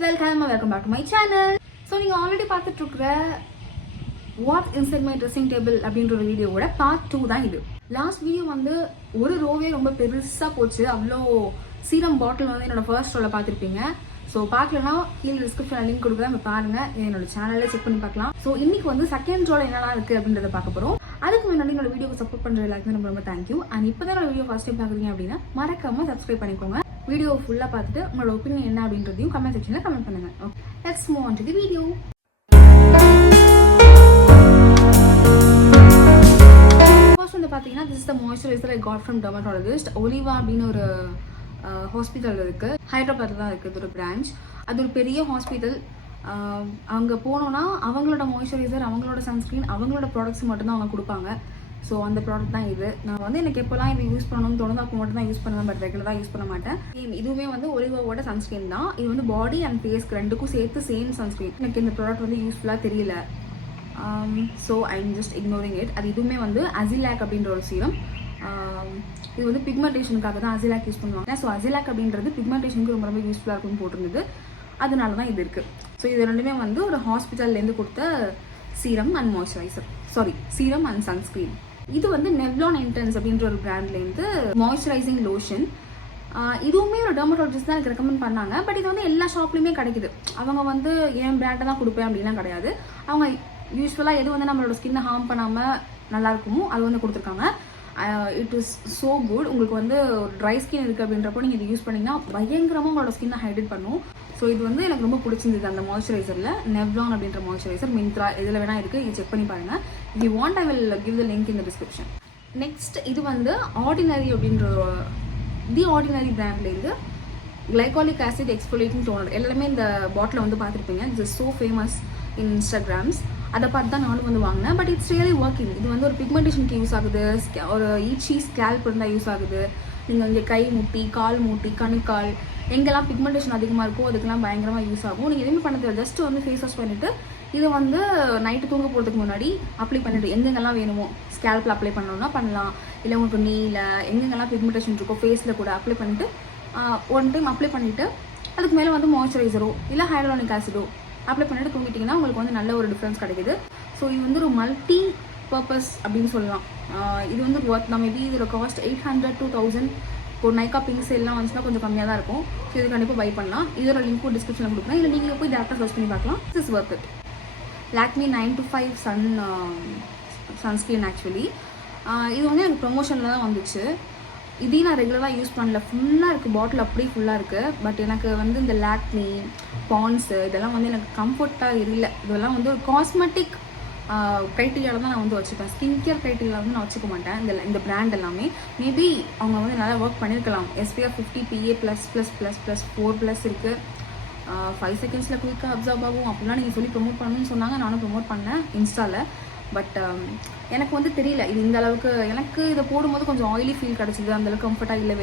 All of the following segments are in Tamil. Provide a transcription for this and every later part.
welcome back to my channel. So நீங்க ஆல்ரெடி பார்த்துட்டு இருக்கிற what inside my dressing table அப்படின்ற ஒரு வீடியோவோட பார்ட் 2 தான் இது. லாஸ்ட் வீடியோ வந்து ஒரு ரோவே ரொம்ப பெருசா போச்சு. அவ்வளோ சீரம் பாட்டில் வந்து என்னோட ஃபர்ஸ்ட் ரோல பார்த்துருப்பீங்க. ஸோ பார்க்கலன்னா கீழே டிஸ்கிரிப்ஷன் லிங்க் கொடுக்குறேன், பாருங்க. என்னோட சேனல்ல செக் பண்ணி பார்க்கலாம். ஸோ இன்னைக்கு வந்து செகண்ட் ரோல என்னெல்லாம் இருக்கு அப்படின்றத பார்க்க போறோம். அதுக்கு முன்னாடி என்னோட வீடியோக்கு சப்போர்ட் பண்ற எல்லாருக்கும் ரொம்ப ரொம்ப தேங்க்யூ. அண்ட் இப்போதான் என்னோட வீடியோ ஃபர்ஸ்ட் டைம் பார்க்குறீங்க அப்படின்னா மறக்காம சப்ஸ்கிரைப் பண்ணிக்கோங்க. வீடியோ ஃபுல்லா பார்த்துட்டு உங்களோட ஒப்பீனியன் என்ன அப்படின்றதையும் கமெண்ட் செக்ஷன்ல கமெண்ட் பண்ணுங்க. Okay, let's move on to the video. First வந்து பாத்தீங்கன்னா this is the moisturiser I got from dermatologist. Oliva அப்படின்னு ஒரு ஹாஸ்பிட்டல் இருக்கு, ஹைதராபாத்ல தான் இருக்குது ஒரு பிரான்ச். அது ஒரு பெரிய ஹாஸ்பிட்டல். அங்கே போனோன்னா அவங்களோட மாய்ஸ்சரைசர், அவங்களோட சன்ஸ்க்ரீன், அவங்களோட ப்ராடக்ட்ஸ் மட்டும்தான் அவங்க கொடுப்பாங்க. ஸோ அந்த ப்ராடக்ட் தான் இது. நான் வந்து எனக்கு எப்போல்லாம் இது யூஸ் பண்ணணும்னு தோணுதோ அப்போ மட்டும் தான் யூஸ் பண்ணுவேன், பட் ரெகுலராக யூஸ் பண்ண மாட்டேன். இதுவுமே வந்து ஒலிவாவோட சன்ஸ்க்ரீன் தான். இது வந்து பாடி அண்ட் ஃபேஸ்க்கு ரெண்டுக்கும் சேர்த்து சேம் சன்ஸ்க்ரீன். எனக்கு இந்த ப்ராடக்ட் வந்து யூஸ்ஃபுல்லாக தெரியல. So I am just ignoring it. அது இதுவுமே வந்து அசிலாக் அப்படின்ற ஒரு சீரம். இது வந்து பிக்மெண்டேஷனுக்காக தான் அசிலாக் யூஸ் பண்ணுவாங்க. ஸோ அசிலாக் அப்படின்றது பிக்மெண்டேஷனுக்கு ரொம்ப ரொம்ப யூஸ்ஃபுல்லாக இருக்குன்னு போட்டிருந்தது. அதனால தான் இது இருக்குது. ஸோ இது ரெண்டுமே வந்து ஒரு ஹாஸ்பிட்டல்லேருந்து கொடுத்த serum and moisturiser, sorry serum and sunscreen. இது வந்து நெவ்லான் இன்டென்ஸ் அப்படின்ற ஒரு பிராண்ட்லேருந்து மாய்ஸ்சரைசிங் லோஷன். இதுவுமே ஒரு டெர்மடாலஜிஸ்ட் தான் எனக்கு ரெக்கமெண்ட் பண்ணாங்க. பட் இது வந்து எல்லா ஷாப்லையுமே கிடைக்குது. அவங்க வந்து என் பிராண்டை தான் கொடுப்பேன் அப்படின்லாம் கிடையாது. அவங்க யூஸ்வலாக எது வந்து நம்மளோட ஸ்கின்னை ஹார்ம் பண்ணாமல் நல்லா இருக்குமோ அது வந்து கொடுத்துருக்காங்க. It is so good. உங்களுக்கு வந்து ஒரு ட்ரை ஸ்கின் இருக்குது அப்படின்றப்போ நீங்கள் இது யூஸ் பண்ணிங்கன்னா பயங்கரமாக உங்களோட ஸ்கின்னை ஹைட்ரேட் பண்ணும். ஸோ இது வந்து எனக்கு ரொம்ப பிடிச்சிருந்தது அந்த மாய்ஸ்சரைசரில். நெவ்லான் அப்படின்ற மாய்ஸ்சரைசர் மிந்த்ரா இதில் வேணா இருக்குது, இது செக் பண்ணி பாருங்கள். If you want I will give the link in the description. Next இது வந்து ஆர்டினரி அப்படின்ற தி ஆர்டினரி பிராண்ட்லேருந்து கிளைகாலிக் ஆசிட் எக்ஸ்ஃபோலியேட்டிங் டோனர். எல்லாமே இந்த பாட்டில் வந்து பார்த்துருப்பீங்க. It's is so famous in Instagrams. அதை பார்த்து தான் நானும் வந்து வாங்கினேன். But it's really working. இது வந்து ஒரு பிக்மெண்டேஷனுக்கு யூஸ் ஆகுது, ஒரு ஈச்சி ஸ்கேல்ப் இருந்தால் யூஸ் ஆகுது. நீங்கள் இங்கே கை முட்டி, கால் முட்டி, கணுக்கால் எங்கெல்லாம் பிக்மெண்டேஷன் அதிகமாக இருக்கோ அதுக்கெல்லாம் பயங்கரமாக யூஸ் ஆகும். நீங்கள் எதுவுமே பண்ணது ஜஸ்ட் வந்து ஃபேஸ் வாஷ் பண்ணிவிட்டு இதை வந்து நைட்டு தூங்க போகிறதுக்கு முன்னாடி அப்ளை பண்ணிவிட்டு எங்கெங்கெல்லாம் வேணுமோ ஸ்கேல்பில் அப்ளை பண்ணணும்னா பண்ணலாம். இல்லை உங்களுக்கு நீல எங்கெங்கெல்லாம் பிக்மெண்டேஷன் இருக்கோ ஃபேஸில் கூட அப்ளை பண்ணிவிட்டு ஒன் டைம் அப்ளை பண்ணிவிட்டு அதுக்கு மேலே வந்து மாய்ஸ்சரைசரோ இல்லை ஹைலூரானிக் ஆசிடோ அப்ளை பண்ணிவிட்டு தூங்கிட்டிங்கன்னா உங்களுக்கு வந்து நல்ல ஒரு டிஃப்ரென்ஸ் கிடைக்குது. ஸோ இது வந்து ஒரு மல்டி பர்பஸ் அப்படின்னு சொல்லலாம். இது வந்து ஒர்த் தான். மேபி இதோட காஸ்ட் 800 to 1000. இப்போ நைக்கா பிங்க் சேல்லாம் வந்துச்சுன்னா கொஞ்சம் கம்மியாக தான் இருக்கும். ஸோ இது கண்டிப்பாக பை பண்ணலாம். இதோட லிங்க்கும் டிஸ்கிரிப்ஷனில் கொடுக்குறேன். இல்லை நீங்கள் போய் டேரக்டாக சர்ச் பண்ணி பார்க்கலாம். This is worth it. Lakme 9 to 5 sunscreen actually. இது வந்து எனக்கு ப்ரொமோஷனில் தான் வந்துச்சு. இதையும் நான் ரெகுலராக யூஸ் பண்ணல. ஃபுல்லாக இருக்குது, பாட்டில் அப்படியே ஃபுல்லாக இருக்குது. பட் எனக்கு வந்து இந்த லாக்மி, பான்ஸு இதெல்லாம் வந்து எனக்கு கம்ஃபர்ட்டாக இல்லை. இதெல்லாம் வந்து ஒரு காஸ்மெட்டிக் க்ரைட்டீரியாவில் தான் நான் வந்து வச்சுப்பேன். ஸ்கின் கேர் க்ரைட்டீரியாவில் வந்து நான் வச்சுக்க மாட்டேன். இந்த பிராண்ட் எல்லாமே மேபி அவங்க வந்து நல்லா ஒர்க் பண்ணியிருக்கலாம். SPF 50 PA++++4+ இருக்குது. 5 செகண்ட்ஸில் குயிக்காக அப்சர்வ் ஆகும் அப்படிலாம் நீங்கள் சொல்லி ப்ரொமோட் பண்ணணும்னு சொன்னாங்க. நானும் ப்ரொமோட் பண்ணேன் இன்ஸ்டாவில். பட் எனக்கு வந்து தெரியல இது இந்த அளவுக்கு. எனக்கு இதை போடும்போது கொஞ்சம் ஆயிலி ஃபீல் கிடச்சிது. அந்தளவுக்கு கம்ஃபர்ட்டாக இல்லை.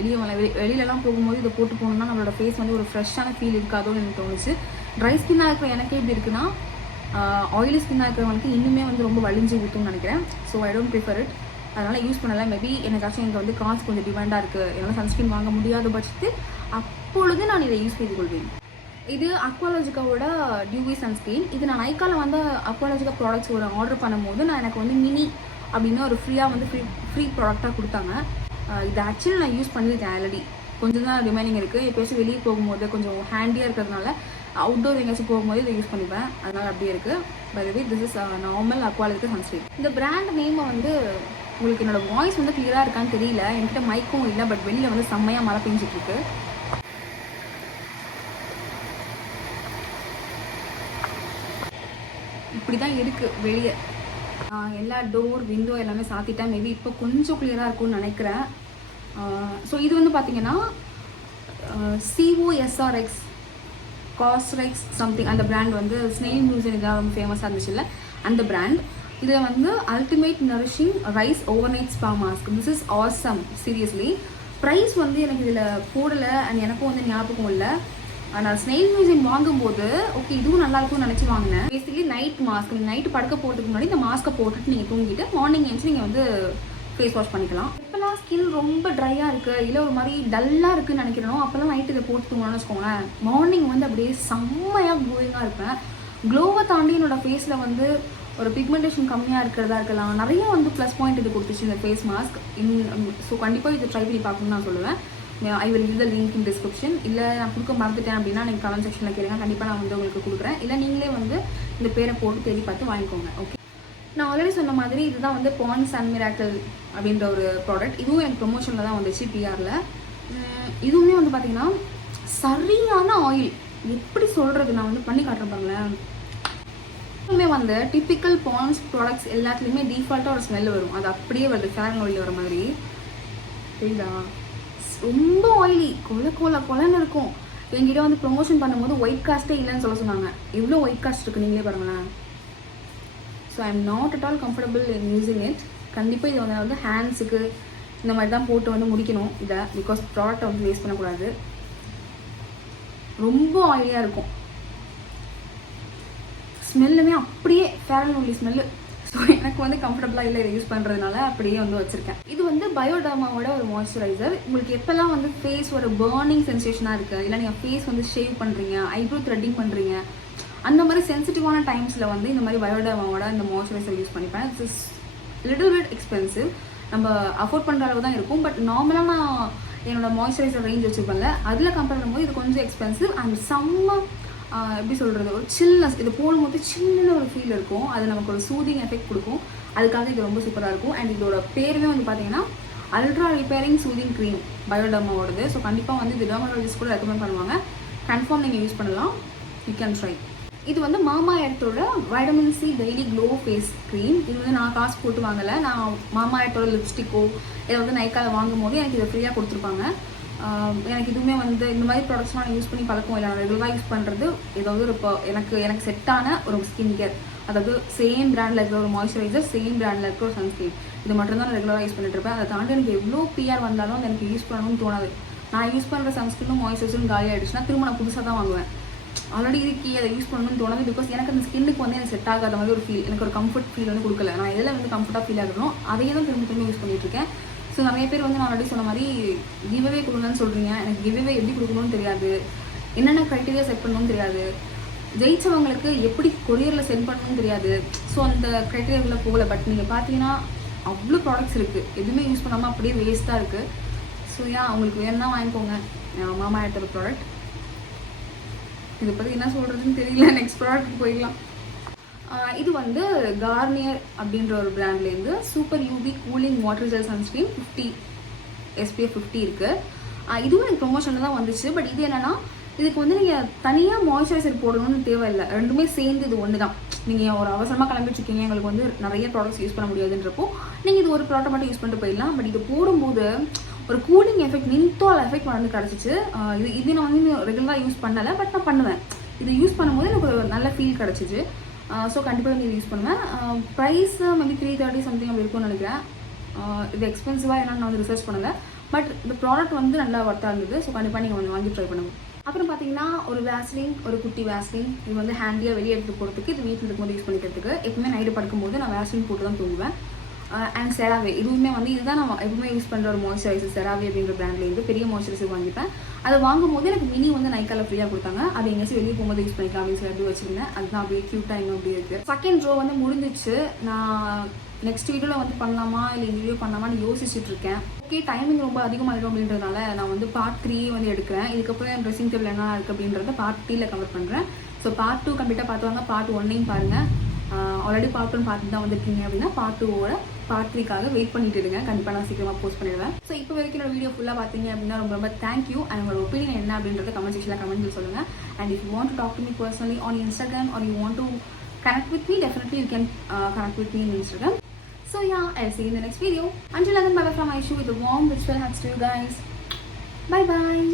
வெளியிலலாம் போகும்போது இதை போட்டு போகணுன்னா நம்மளோட ஃபேஸ் வந்து ஒரு ஃப்ரெஷ்ஷான ஃபீல் இருக்காதோன்னு எனக்கு தோணுச்சு. ட்ரை ஸ்கின்னாக இருக்கிற எனக்கே எப்படி இருக்குன்னா ஆயிலி ஸ்கின்னாக இருக்கிறவங்களுக்கு இன்னுமே வந்து ரொம்ப வலிஞ்சு ஊற்றும்னு நினைக்கிறேன். So I don't prefer it. அதனால் யூஸ் பண்ணலை. மேபி எனக்காச்சும் எனக்கு வந்து காசு கொஞ்சம் டிமாண்டாக இருக்குது, என்னால் சன்ஸ்க்ரீன் வாங்க முடியாத பட்சத்து அப்பொழுது நான் இதை யூஸ் செய்து கொள்வேன். இது அக்வாலஜிக்காவோட டியூவி சன்ஸ்க்ரீன். இது நான் நைக்காவில் வந்து அக்வாலஜிக்கா ப்ராடக்ட்ஸ் ஒரு ஆர்டர் பண்ணும்போது நான் எனக்கு வந்து மினி அப்படின்னு ஒரு ஃப்ரீயாக வந்து ஃப்ரீ ப்ராடக்டாக கொடுத்தாங்க. இது ஆக்சுவலி நான் யூஸ் பண்ணியிருக்கேன் ஆல்ரெடி. கொஞ்சம் தான் ரிமைனிங் இருக்குது. எப்போயாச்சும் வெளியே போகும்போது கொஞ்சம் ஹேண்டியாக இருக்கிறதுனால அவுட்டோர் எங்கேயாச்சும் போகும்போது இதை யூஸ் பண்ணிப்பேன். அதனால் அப்படியே இருக்குது. By the way this is normal Aqualogica sunscreen. இந்த பிராண்ட் நேமை வந்து உங்களுக்கு என்னோட வாய்ஸ் வந்து கிளியராக இருக்கான்னு தெரியல. என்கிட்ட மைக்கும் இல்லை. பட் வெளியில் வந்து செம்மையாக மழை பெஞ்சிட்ருக்கு. இப்படி தான் இருக்குது வெளியே. எல்லா டோர் விண்டோ எல்லாமே சாத்திட்டேன். மேபி இப்போ கொஞ்சம் கிளியராக இருக்கும்னு நினைக்கிறேன். ஸோ இது வந்து பார்த்தீங்கன்னா COSRX சம்திங் அந்த பிராண்ட் வந்து ஸ்னெயில் மியூசியம் இதாக ரொம்ப ஃபேமஸாக இருந்துச்சுல்ல, அந்த பிராண்ட். இதில் வந்து ultimate nourishing rice overnight spa mask. This is awesome seriously. Price வந்து எனக்கு இதில் போடலை அண்ட் எனக்கும் வந்து ஞாபகம் இல்லை. நான் ஸ்னெயில் மியூசியம் வாங்கும்போது ஓகே இதுவும் நல்லா இருக்கும்னு நினச்சி வாங்கினேன். Basically night mask. நைட்டு படுக்க போகிறதுக்கு முன்னாடி இந்த மாஸ்க்கை போட்டுட்டு நீங்கள் தூங்கிட்டு மார்னிங் எழுந்து நீங்கள் வந்து ஃபேஸ் வாஷ் பண்ணிக்கலாம். எப்போல்லாம் எப்போல்லாம் ஸ்கின் ரொம்ப ட்ரையாக இருக்குது இல்லை ஒரு மாதிரி டல்லாக இருக்குதுன்னு நினைக்கிறனோ அப்போல்லாம் நைட்டு இதை போட்டு தூங்கணும்னு வச்சுக்கோங்களேன், மார்னிங் வந்து அப்படியே செம்மையாக க்ளோயிங்காக இருப்பேன். க்ளோவை தாண்டி என்னோடய ஃபேஸில் வந்து ஒரு பிக்மெண்டேஷன் கம்மியாக இருக்கிறதா இருக்கலாம், நிறைய வந்து ப்ளஸ் பாயிண்ட் இது கொடுத்துச்சு இந்த ஃபேஸ் மாஸ்க். ஸோ கண்டிப்பாக இதை ட்ரை பண்ணி பார்க்கணும்னு நான் சொல்லுவேன். I will leave the link in description. இல்லை நான் கொடுக்க மறந்துட்டேன் அப்படின்னா நீங்கள் கமெண்ட் செக்ஷனில் கேளுங்க, கண்டிப்பாக நான் வந்து உங்களுக்கு கொடுக்குறேன். இல்லை நீங்களே வந்து இந்த பேரை போட்டு தேடி பார்த்து வாங்கிக்கோங்க. ஓகே, நான் ஆல்ரெடி சொன்ன மாதிரி இதுதான் வந்து பாண்ட்ஸ் அண்ட் மிராக்கிள் அப்படின்ற ஒரு ப்ராடக்ட். இதுவும் எனக்கு ப்ரொமோஷனில் தான் வந்துச்சு பிஆரில். இதுவுமே வந்து பார்த்திங்கன்னா சரியான ஆயில், எப்படி சொல்கிறது, நான் வந்து பண்ணி காட்டுறேன் பாருங்களேன். இதுவுமே வந்து டிப்பிக்கல் பாண்ட்ஸ் ப்ராடக்ட்ஸ் எல்லாத்துலேயுமே டிஃபால்ட்டாக ஒரு ஸ்மெல் வரும், அது அப்படியே வருது ஃபேர் அண்ட் லவ்லியில் வர மாதிரி. சரிங்களா, ரொம்ப ஆயிலி, கொலன்னு இருக்கும். என்கிட்ட வந்து ப்ரொமோஷன் பண்ணும்போது ஒயிட் காஸ்ட்டே இல்லைன்னு சொல்ல சொன்னாங்க. எவ்வளோ ஒயிட் காஸ்ட் இருக்குது நீங்களே பாருங்களேன். So I am not at all comfortable in using it. கண்டிப்பாக இதை வந்து ஹேண்ட்ஸுக்கு இந்த மாதிரி தான் போட்டு வந்து முடிக்கணும் இதை, பிகாஸ் ப்ராடக்டை வந்து வேஸ்ட் பண்ணக்கூடாது. ரொம்ப ஆயிலியாக இருக்கும், ஸ்மெல்லுமே அப்படியே Fair and Lovely smell. So எனக்கு வந்து கம்ஃபர்டபுளாக இல்லை இதை யூஸ் பண்ணுறதுனால அப்படியே வந்து வச்சுருக்கேன். இது வந்து பயோடர்மாவோட ஒரு மாய்ஸ்சரைசர். உங்களுக்கு எப்போல்லாம் வந்து ஃபேஸ் ஒரு பர்னிங் சென்சேஷனாக இருக்குது, இல்லை நீங்கள் ஃபேஸ் வந்து ஷேவ் பண்ணுறீங்க, ஐப்ரோ த்ரெட்டிங் பண்ணுறீங்க, அந்த மாதிரி சென்சிட்டிவான டைம்ஸில் வந்து இந்த மாதிரி பயோடர்மாவோட இந்த மாய்ஸ்சரைசர் யூஸ் பண்ணிப்பேன். It's is little bit expensive, நம்ம அஃபோர்ட் பண்ணுற அளவு தான் இருக்கும். பட் நார்மலாக நான் என்னோட மாய்ஸ்சரைசர் ரேஞ்ச் வச்சுருப்பேன்ல, அதில் கம்பேர் பண்ணும்போது இது கொஞ்சம் எக்ஸ்பென்சிவ் அண்ட் செம்ம எப்படி சொல்கிறது, ஒரு சில்னஸ், இது போடும்போது சின்ன ஒரு ஃபீல் இருக்கும், அது நமக்கு ஒரு சூதிங் எஃபெக்ட் கொடுக்கும். அதுக்காக இது ரொம்ப சூப்பராக இருக்கும். அண்ட் இதோட பேருமே வந்து பார்த்தீங்கன்னா அல்ட்ரா ரிப்பேரிங் சூதிங் க்ரீம் பயோடர்மாவோடது. ஸோ கண்டிப்பாக வந்து இது டெர்மடாலஜிஸ்ட் கூட ரெக்கமெண்ட் பண்ணுவாங்க. கன்ஃபார்ம் நீங்கள் யூஸ் பண்ணலாம், யூ கேன் ட்ரை. இது வந்து மாமா எர்த்தோட vitamin C daily glow face cream. இது வந்து நான் காசு போட்டு வாங்கலை, நான் மாமா எர்த்தோட லிப்ஸ்டிக்கோ இதை வந்து நைக்காவில் வாங்கும் போது எனக்கு இதை ஃப்ரீயாக கொடுத்துருப்பாங்க. எனக்கு இதுவுமே வந்து இந்த மாதிரி ப்ராடக்ட்ஸ்லாம் நான் யூஸ் பண்ணி பழக்கம் இல்லை, நான் ரெகுலராக யூஸ் பண்ணுறது ஏதாவது ஒரு எனக்கு செட்டான ஒரு ஸ்கின் கேர், அதாவது சேம் பிராண்டில் இருக்கிற ஒரு மாய்ஸ்சரைசர், சேம் பிராண்டில் இருக்கிற ஒரு சன்ஸ்க்ரீன், இது மட்டும்தான் நான் ரெகுலராக யூஸ் பண்ணிட்டு இருப்பேன். அதை தாண்டி எனக்கு எவ்வளோ பிஆர் வந்தாலும் அது எனக்கு யூஸ் பண்ணணும்னு தோணாது. நான் யூஸ் பண்ணுற சன்ஸ்க்ரீனும் மாய்ஸ்சரைசரும் காலி ஆகிடுச்சுன்னா திரும்ப நான் புதுசாக தான் வாங்குவேன். ஆல்ரெடி இருக்கி அதை யூஸ் பண்ணணும்னு தோணாது, பிகாஸ் எனக்கு அந்த ஸ்கின்னுக்கு வந்து எனக்கு செட் ஆகாத மாதிரி ஒரு ஃபீல், எனக்கு ஒரு கம்ஃபர்ட் ஃபீல் வந்து கொடுக்கல. நான் எதில் வந்து கம்ஃபர்ட்டாக ஃபீல் ஆகணும் அதையே தான் திரும்ப யூஸ் பண்ணிட்டு இருக்கேன். ஸோ நிறைய பேர் வந்து நான் ஆல்ரெடி சொன்ன மாதிரி கிவ்அவே கொடுங்கன்னு சொல்கிறீங்க. எனக்கு கிவ்அவே எப்படி கொடுக்கணும்னு தெரியாது, என்னென்ன க்ரைட்டீரியா செட் பண்ணணும்னு தெரியாது, ஜெயிச்சவங்களுக்கு எப்படி கொரியரில் சென்ட் பண்ணணும்னு தெரியாது. ஸோ அந்த க்ரைட்டீரியாவில் போகல. பட் நீங்கள் பார்த்தீங்கன்னா அவ்வளோ ப்ராடக்ட்ஸ் இருக்குது, எதுவுமே யூஸ் பண்ணாமல் அப்படியே வேஸ்ட்டாக இருக்குது. ஸோ ஏன் உங்களுக்கு வேணும்னா வாங்கிக்கோங்க மாமா எர்த்தோட ப்ராடக்ட். இதை பற்றி என்ன சொல்கிறதுன்னு தெரியல, நெக்ஸ்ட் ப்ராடக்ட் போயிடலாம். இது வந்து கார்னியர் அப்படின்ற ஒரு பிராண்ட்லேருந்து super UV cooling water gel sunscreen 50 SPF 50 இருக்குது. இதுவும் எனக்கு ப்ரொமோஷனில் தான் வந்துச்சு. பட் இது என்னென்னா, இதுக்கு வந்து நீங்கள் தனியாக மாய்ஸ்சரைசர் போடணும்னு தேவையில்லை, ரெண்டுமே சேர்ந்து இது ஒன்று தான். நீங்கள் ஒரு அவசரமாக கிளம்பிட்டுருக்கீங்க, எங்களுக்கு வந்து நிறைய ப்ராடக்ட்ஸ் யூஸ் பண்ண முடியாதுன்றப்போ நீங்கள் இது ஒரு ப்ராடக்ட் மட்டும் யூஸ் பண்ணிட்டு போயிடலாம். பட் இது போடும்போது ஒரு கூலிங் எஃபெக்ட், மின்தோல் எஃபெக்ட் வந்து கிடச்சிச்சு. இது நான் வந்து ரெகுலராக யூஸ் பண்ணலை, பட் நான் பண்ணுவேன். இது யூஸ் பண்ணும்போது எனக்கு ஒரு நல்ல ஃபீல் கிடச்சிச்சு. ஸோ கண்டிப்பாக வந்து இது யூஸ் பண்ணுவேன். ப்ரைஸ் மேபி 330 சம்திங் அப்படி இருக்கும்னு நினைக்கிறேன். இது எக்ஸ்பென்சிவாக என்னன்னு நான் வந்து ரிசர்ச் பண்ணலை, பட் இந்த ப்ராடக்ட் வந்து நல்லா ஒர்த்தாக இருந்தது. ஸோ கண்டிப்பாக நீங்கள் வந்து வாங்கி ட்ரை பண்ணுங்கள். அப்புறம் பார்த்தீங்கன்னா ஒரு வேஸ்லின், ஒரு குட்டி வேஸ்லின். இது வந்து ஹேண்டியாக வெளியே எடுத்து போகிறதுக்கு, இது வீட்டில் இருக்கும்போது யூஸ் பண்ணிக்கிறதுக்கு. எப்பவுமே நைட்டு படுக்கும்போது நான் வேஸ்லின் போட்டு தான் தூங்குவேன். அண்ட் செராவே, இதுவுமே வந்து இதுதான் நான் எப்பவுமே யூஸ் பண்ணுற ஒரு மாய்ஸ்சரைசர். செராவே அப்படின்ற பிராண்ட்லேருந்து பெரிய மாய்ஸ்சரைசர் வாங்கிப்பேன். அதை வாங்கும்போது எனக்கு மினி வந்து நைக்காவில் ஃப்ரீயாக கொடுத்தாங்க. அது எங்கேயாச்சும் வெளியே போகும்போது யூஸ் பண்ணிக்கலாம் அப்படின்னு சொல்லி எப்படி வச்சுருந்தேன். அதுதான் அப்படியே க்யூட்டாக இன்னும் அப்படி இருக்குது. செகண்ட் ரோ வந்து முடிஞ்சிச்சு. நான் நெக்ஸ்ட் வீடியோவில் வந்து பண்ணலாமா இல்லை இந்த வீடியோ பண்ணலாமான்னு யோசிச்சுட்டு இருக்கேன். ஓகே, டைமிங் ரொம்ப அதிகமாகிடும் அப்படின்றதுனால நான் வந்து பார்ட் 3 வந்து எடுக்கிறேன். இதுக்கப்புறம் என் ட்ரெஸ்ஸிங் டேபிள் என்ன இருக்குது அப்படின்றத பார்ட் 3ல் கவர் பண்ணுறேன். ஸோ பார்ட் 2 கம்ப்ளீட்டாக பார்த்துவாங்க. பார்ட் 1ஐயும் பாருங்கள். ஆல்ரெடி பார்ட் 1 பார்த்துட்டு தான் வந்திருக்கீங்க அப்படின்னா பார்ட் 2ஓட பார்ட் 3க்காக வெயிட் பண்ணிட்டு இருங்க. கண்டிப்பாக நான் சீக்கிரமாக போஸ்ட் பண்ணிடுவேன். ஸோ இப்போ வரைக்கும் என்னோட வீடியோ ஃபுல்லாக பார்த்தீங்க அப்படின்னா ரொம்ப ரொம்ப தேங்க்யூ. அண்ட் உங்களோட ஒப்பீனியன் என்ன அப்படின்றத கமெண்ட் செக்ஷனில் கமெண்ட்ல சொல்லுங்கள். And if you want to talk to me personally on Instagram or you want to connect with me, definitely you can connect with me on Instagram. So yeah, I'll see you in the next video. Until then, bye bye from Aishu with a warm virtual hugs to you guys. Bye bye.